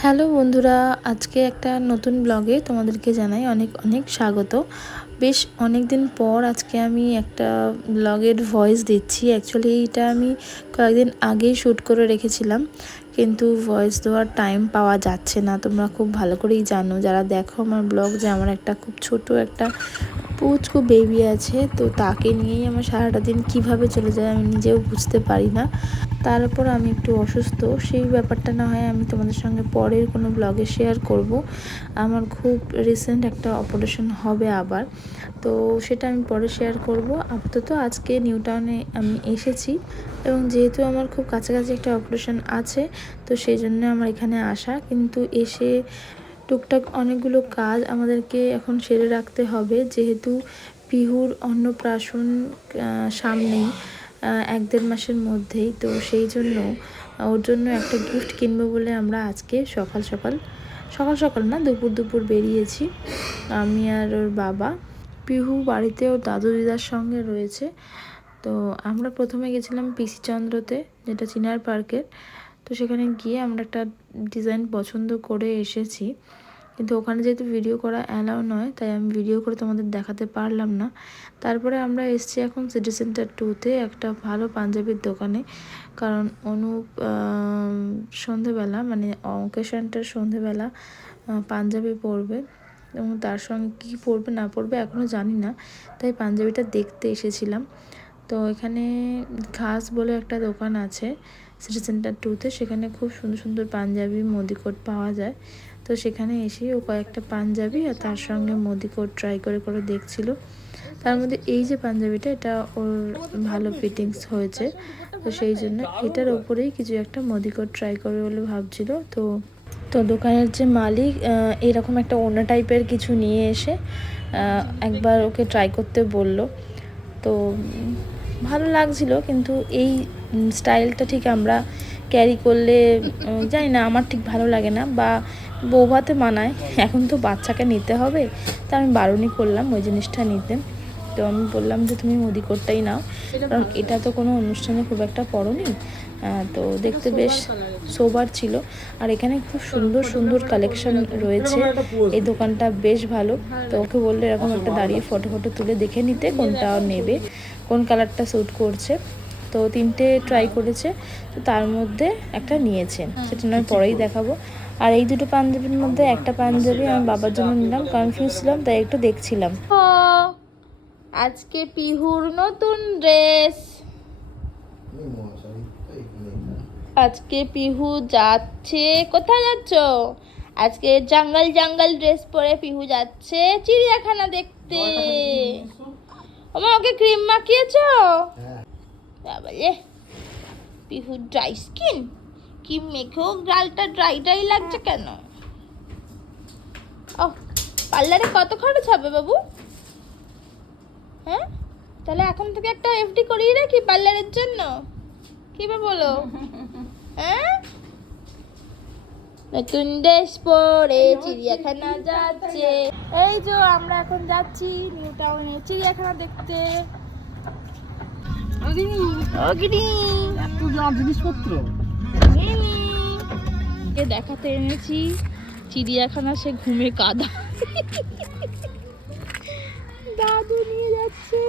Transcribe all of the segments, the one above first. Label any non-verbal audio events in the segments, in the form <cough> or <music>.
Hello বন্ধুরা আজকে একটা নতুন ব্লগে তোমাদেরকে জানাই অনেক অনেক স্বাগত। বেশ অনেক দিন পর আজকে আমি একটা ব্লগের ভয়েস দিচ্ছি। অ্যাকচুয়ালি এইটা আমি কয়েকদিন আগেই শ্যুট করে রেখেছিলাম। কিন্তু ভয়েস দেওয়ার টাইম পাওয়া যাচ্ছে না। তোমরা খুব ভালো করেই জানো, যারা দেখো আমার ব্লগ যে আমার একটা খুব ছোট একটা পুচকু বেবি আছে, তো তাকে নিয়েই আমার সারাটা দিন কীভাবে চলে যায় আমি নিজেও বুঝতে পারি না। তারপর আমি একটু অসুস্থ, সেই ব্যাপারটা না হয় আমি তোমাদের সঙ্গে পরের কোনো ব্লগে শেয়ার করব। আমার খুব রিসেন্ট একটা অপারেশন হবে আবার। তো সেটা আমি পরে শেয়ার করব। আপাতত আজকে নিউ টাউনে আমি এসেছি এবং যেহেতু আমার খুব কাছাকাছি একটা অপারেশন আছে, তো সেই জন্য আমার এখানে আসা। কিন্তু এসে টুকটাক অনেকগুলো কাজ আমাদেরকে এখন সেরে রাখতে হবে। যেহেতু পিহুর অন্নপ্রাশন সামনেই এক দেড় মাসের মধ্যেই, তো সেই জন্য ওর জন্য একটা গিফট কিনবো বলে আমরা আজকে সকাল সকাল সকাল সকাল না দুপুর দুপুর বেরিয়েছি। আমি আর ওর বাবা পিহু বাড়িতে দাদু দিদার সঙ্গে রয়েছে। তো আমরা প্রথমে গেছিলাম পিসি চন্দ্রতে যেটা চিনার পার্কের। তো সেখানে গিয়ে আমরা একটা ডিজাইন পছন্দ করে এসেছি। কিন্তু ওখানে যেহেতু ভিডিও করা অ্যালাউ নয়, তাই আমি ভিডিও করে তোমাদের দেখাতে পারলাম না। তারপরে আমরা এসছি এখন সিটি সেন্টার টুতে, একটা ভালো পাঞ্জাবির দোকানে। কারণ অনুপ সন্ধেবেলা মানে অকেশনটার সন্ধেবেলা পাঞ্জাবি পরবে। এবং তার সঙ্গে কী পরবে না পরবে এখনও জানি না। তাই পাঞ্জাবিটা দেখতে এসেছিলাম। তো এখানে ঘাস বলে একটা দোকান আছে সিটি সেন্টার টুতে। সেখানে খুব সুন্দর সুন্দর পাঞ্জাবি মোদিকোট পাওয়া যায়। তো সেখানে এসে ও কয়েকটা পাঞ্জাবি আর তার সঙ্গে মোদিকোট ট্রাই করে করে দেখছিল। তার মধ্যে এই যে পাঞ্জাবিটা, এটা ওর ভালো ফিটিংস হয়েছে। তো সেই জন্য এটার ওপরেই কিছু একটা মোদিকোট ট্রাই করবে বলে ভাবছিল। তো তো দোকানের যে মালিক এরকম একটা অন্য টাইপের কিছু নিয়ে এসে একবার ওকে ট্রাই করতে বলল। তো ভালো লাগছিল, কিন্তু এই স্টাইলটা ঠিক আমরা ক্যারি করলে জানি না, আমার ঠিক ভালো লাগে না বা বৌভাতে মানায়। এখন তো বাচ্চাকে নিতে হবে, তা আমি বারণই করলাম ওই জিনিসটা নিতে। তো আমি বললাম যে, তুমি মুদিকোটটাই নাও। কারণ এটা তো কোনো অনুষ্ঠানে খুব একটা পড়নি। তো দেখতে বেশ সোবার ছিল। আর এখানে খুব সুন্দর সুন্দর কালেকশন রয়েছে। এই দোকানটা বেশ ভালো। তো ওকে বললে এরকম একটা দাঁড়িয়ে ফটো ফটো তুলে দেখে নিতে কোনটা নেবে, কোন কালারটা স্যুট করছে। তো তিনটে ট্রাই করেছে, তো তার মধ্যে একটা নিয়েছে। সেটা নয়, পরেই দেখাবো। আর এই দুটো পাঞ্জাবির মধ্যে একটা পাঞ্জাবি আমি বাবার জন্য নিলাম কনফিউজ ছিলাম, তাই একটু দেখছিলাম। আজকে পিহুর নতুন ড্রেস আজকে পিহু যাচ্ছে। কোথায় যাচ্ছ? আজকে জঙ্গল জঙ্গল ড্রেস পরে পিহু যাচ্ছে চিড়িয়াখানা দেখতে। ওমা ওকে ক্রিম মাখিয়েছো? বাবালে পিহু ড্রাই স্কিন কি মেখেও গালটা ড্রাই ড্রাই লাগছে কেন? ও পার্লারে কত খরচ হবে বাবু? হ্যাঁ? তাহলে এখন থেকে একটা এফডি করিয়ে রাখি পার্লারের জন্য। কি বলো? <laughs> হ্যাঁ? নতুন ড্রেস পরে চিড়িয়াখানা যাচ্ছে। এই যে আমরা এখন যাচ্ছি নিউ টাউনে চিড়িয়াখানা দেখতে। জিনিসপত্র। দেখাতে এনেছি। চিড়িয়াখানা সে ঘুমে কাদা। দাদু নিয়ে যাচ্ছে।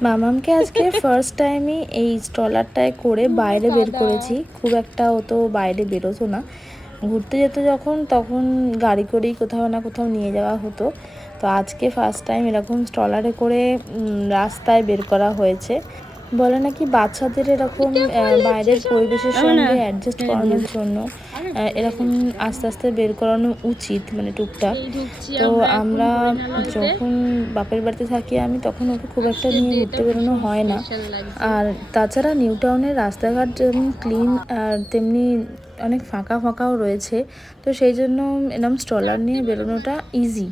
মামামকে আজকে <laughs> ফার্স্ট টাইমই এই স্ট্রলারটায় করে বাইরে বের করেছি। খুব একটা ও তো বাইরে বেরোতো না। ঘুরতে যেত যখন তখন গাড়ি করেই কোথাও না কোথাও নিয়ে যাওয়া হতো। তো আজকে ফার্স্ট টাইম এরকম স্ট্রলারে করে রাস্তায় বের করা হয়েছে। বলে নাকি বাচ্চাদের এরকম বাইরের পরিবেশের সঙ্গে অ্যাডজাস্ট করানোর জন্য এরকম আস্তে আস্তে বের করানো উচিত মানে টুকটাক। তো আমরা যখন বাপের বাড়িতে থাকি আমি তখন ওকে খুব একটা নিয়ে ঘুরতে বেরোনো হয় না। আর তাছাড়া নিউ টাউনের রাস্তাঘাট যেমন ক্লিন আর তেমনি অনেক ফাঁকা ফাঁকাও রয়েছে। তো সেই জন্য এরকম স্ট্রলার নিয়ে বেরোনোটা ইজি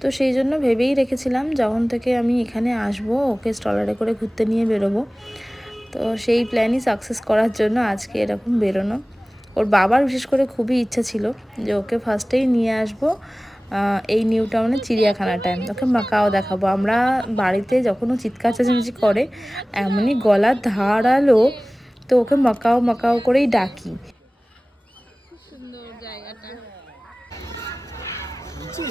তো সেই জন্য ভেবেই রেখেছিলাম যখন থেকে আমি এখানে আসব, ওকে স্ট্রলারে করে ঘুরতে নিয়ে বেরোবো। তো সেই প্ল্যানই সাকসেস করার জন্য আজকে এরকম বেরোনো। ওর বাবার বিশেষ করে খুবই ইচ্ছা ছিল যে ওকে ফার্স্টেই নিয়ে আসব এই নিউ টাউনের চিড়িয়াখানাটায়। ওকে মাকাও দেখাবো। আমরা বাড়িতে যখন ও চিৎকার চেঁচামেচি করে, এমনই গলা ধারালো, তো ওকে মাকাও মাকাও করেই ডাকি সুন্দর জায়গাটা শুনছিস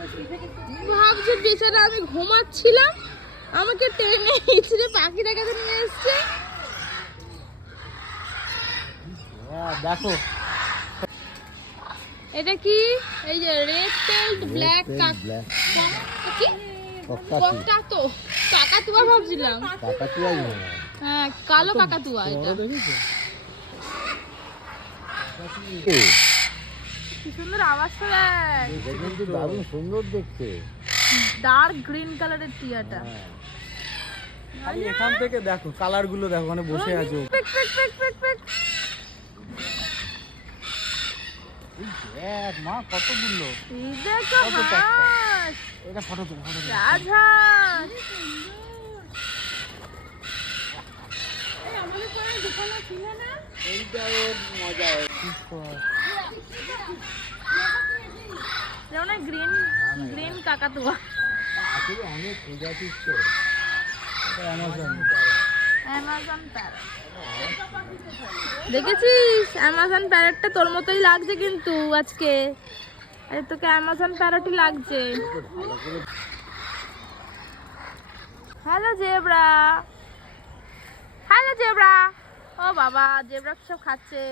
ভাবছি বেচারা আমি ঘুমাচ্ছিলাম আমাকে টেনে ইচড়ে পাখি দেখাতে নিয়ে এসছে। হ্যাঁ দেখো। এটা কি? এই যে রেড টেলড ব্ল্যাক কাক কি কাকাতো কাকাতুয়া। ভাবছিলাম। হ্যাঁ। কালো কাকাতুয়া এটা। দেখেছ? কি সুন্দর কিন্তু দারুণ সুন্দর দেখতে। ডার্ক গ্রিন কালারের টিয়াটা। খালি এখান থেকে দেখো কালারগুলো দেখো ওখানে বসে আছে। ও। পেক পেক পেক পেক পেক দেখ মা কতগুলো এই দেখো হাঁস এটা ফটো তুলো ফটো তুলো রাজহাঁস। এইটা ওর মজা হয়। যেমন গ্রিন গ্রিন কাকাতুয়া। আসলে অনেক প্রজাতির তো। অ্যামাজন অ্যামাজন প্যারট দেখেছিস? অ্যামাজন প্যারটটা তোর মতোই লাগছে কিন্তু আজকে। এই তোকে অ্যামাজন প্যারটই লাগছে। হ্যালো জেব্রা হ্যালো জেব্রা ও বাবা জেব্রা সব খাচ্ছে।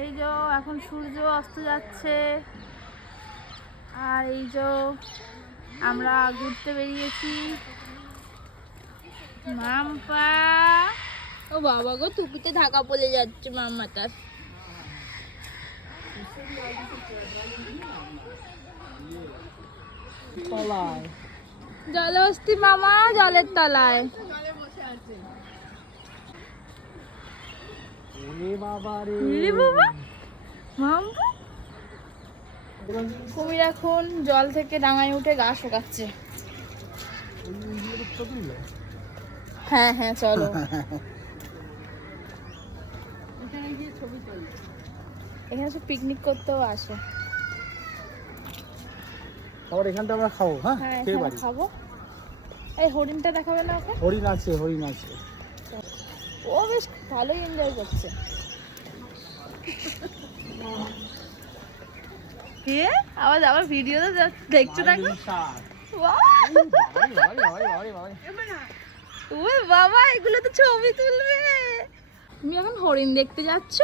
এই যে এখন সূর্য অস্ত যাচ্ছে। আর এই যে আমরা ঘুরতে বেরিয়েছি। মাম্পা। ও বাবা গো টুপিতে ঢাকা পড়ে যাচ্ছে মাম্মাটার তলায়। জলহস্তি মামা জলের তলায়। ওরে বাবা রে। বাবা? মাম্পা কুমির এখন জল থেকে ডাঙায় উঠে গা শুকাচ্ছে। হ্যাঁ হ্যাঁ চলো। এখানে সব পিকনিক করতেও আসে। আবার এখানটা আমরা খাব হ্যাঁ? হ্যাঁ খেয়ে বাড়ি। খাব। এই হরিণটা দেখাবে না ওকে? হরিণ আছে হরিণ আছে। ও বেশ ভালোই এনজয় করছে। কে? আবার আবার ভিডিওতে দেখছ দেখো। ওই বাবা এগুলো তো ছবি তুলবে। তুমি এখন হরিণ দেখতে যাচ্ছ?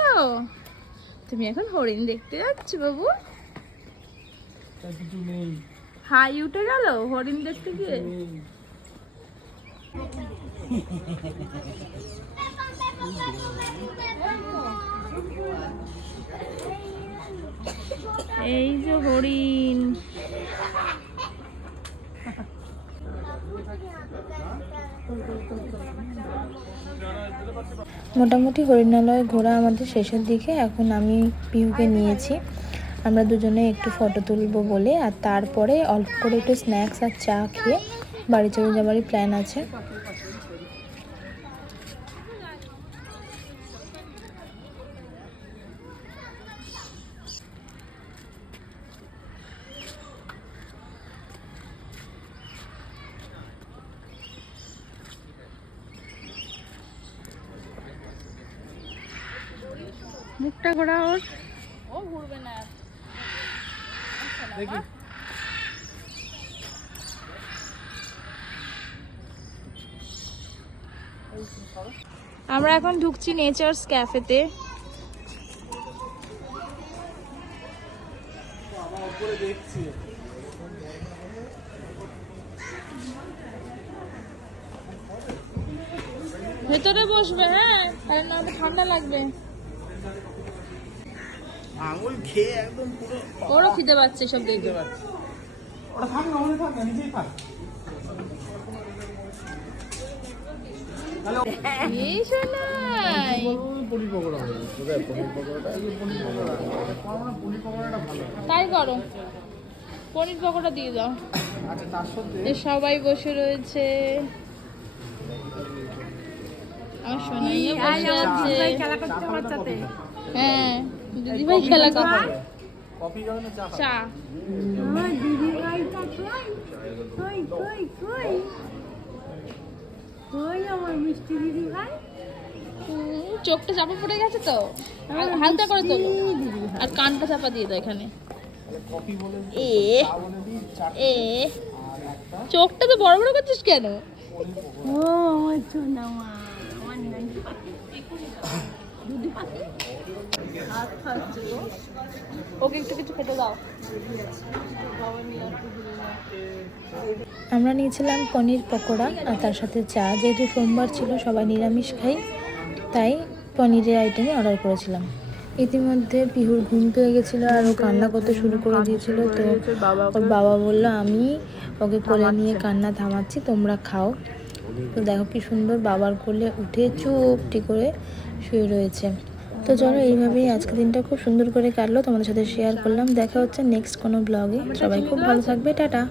তুমি এখন হরিণ দেখতে যাচ্ছ বাবু? হাই উঠে গেল হরিণ দেখতে গিয়ে। এই যে হরিণ। মোটামুটি হরিণালয় ঘোরা আমাদের শেষের দিকে, এখন আমি পিহুকে নিয়েছি। আমরা দুজনে একটু ফটো তুলবো বলে, আর তারপরে অল্প করে একটু স্ন্যাক্স আর চা খেয়ে বাড়ি চলে যাবারই প্ল্যান আছে। মুখটা ঘোরা ওর। ও ঘুরবে না। দেখি। আমরা এখন ঢুকছি নেচার্স ক্যাফেতে ভেতরে বসবে হ্যাঁ? কারণ না ঠান্ডা লাগবে। আঙুল খেয়ে একদম পুরো ওরও খিদে পাচ্ছে সব দেখে। বুঝতে পারছি ওটা থাক না ওখানে থাক না নিজেই থাক এই শোনাই পনির পকোড়া হবে কোথায় পনির পকোড়াটা? এই যে পনির পকোড়া। এটা কম না পনির পকোড়াটা ভালো তাই করো। পনির পকোড়া দিয়ে দাও। আচ্ছা তার সাথে এ সবাই বসে রয়েছে। আমার সোনাইও বসে আছে। হ্যাঁ। দিদিভাই খেলা করছে কফি খাবে। না চা চোখটা চাপা পড়ে গেছে তো। হালকা করে তো আর কানটা চাপা দিয়ে দাও এখানে। এ এ। চোখটা তো বড় বড় করছিস কেন? আমরা নিয়েছিলাম পনির পকোড়া আর তার সাথে চা। যেহেতু সোমবার ছিল, সবাই নিরামিষ খাই, তাই পনিরের আইটেমই অর্ডার করেছিলাম। ইতিমধ্যে পিহুর ঘুম পেয়ে গেছিল আর ও কান্না করতে শুরু করে দিয়েছিল। তো ওর বাবা বলল, আমি ওকে কোলে নিয়ে কান্না থামাচ্ছি, তোমরা খাও। তো দেখো কি সুন্দর বাবার কোলে উঠে চুপটি করে শুয়ে রয়েছে। তো চলো এইভাবেই আজকের দিনটা খুব সুন্দর করে কাটলো। তোমাদের সাথে শেয়ার করলাম। দেখা হচ্ছে নেক্সট কোনো ব্লগে সবাই খুব ভালো থাকবে। টাটা।